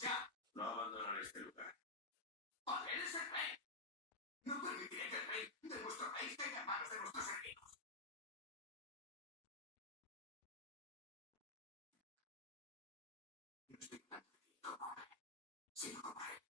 Ya. No abandonaré este lugar. Eres el rey. No permitiré que el rey de vuestro país caiga en manos de nuestros enemigos. No estoy hablando de ti como hombre, sino como rey.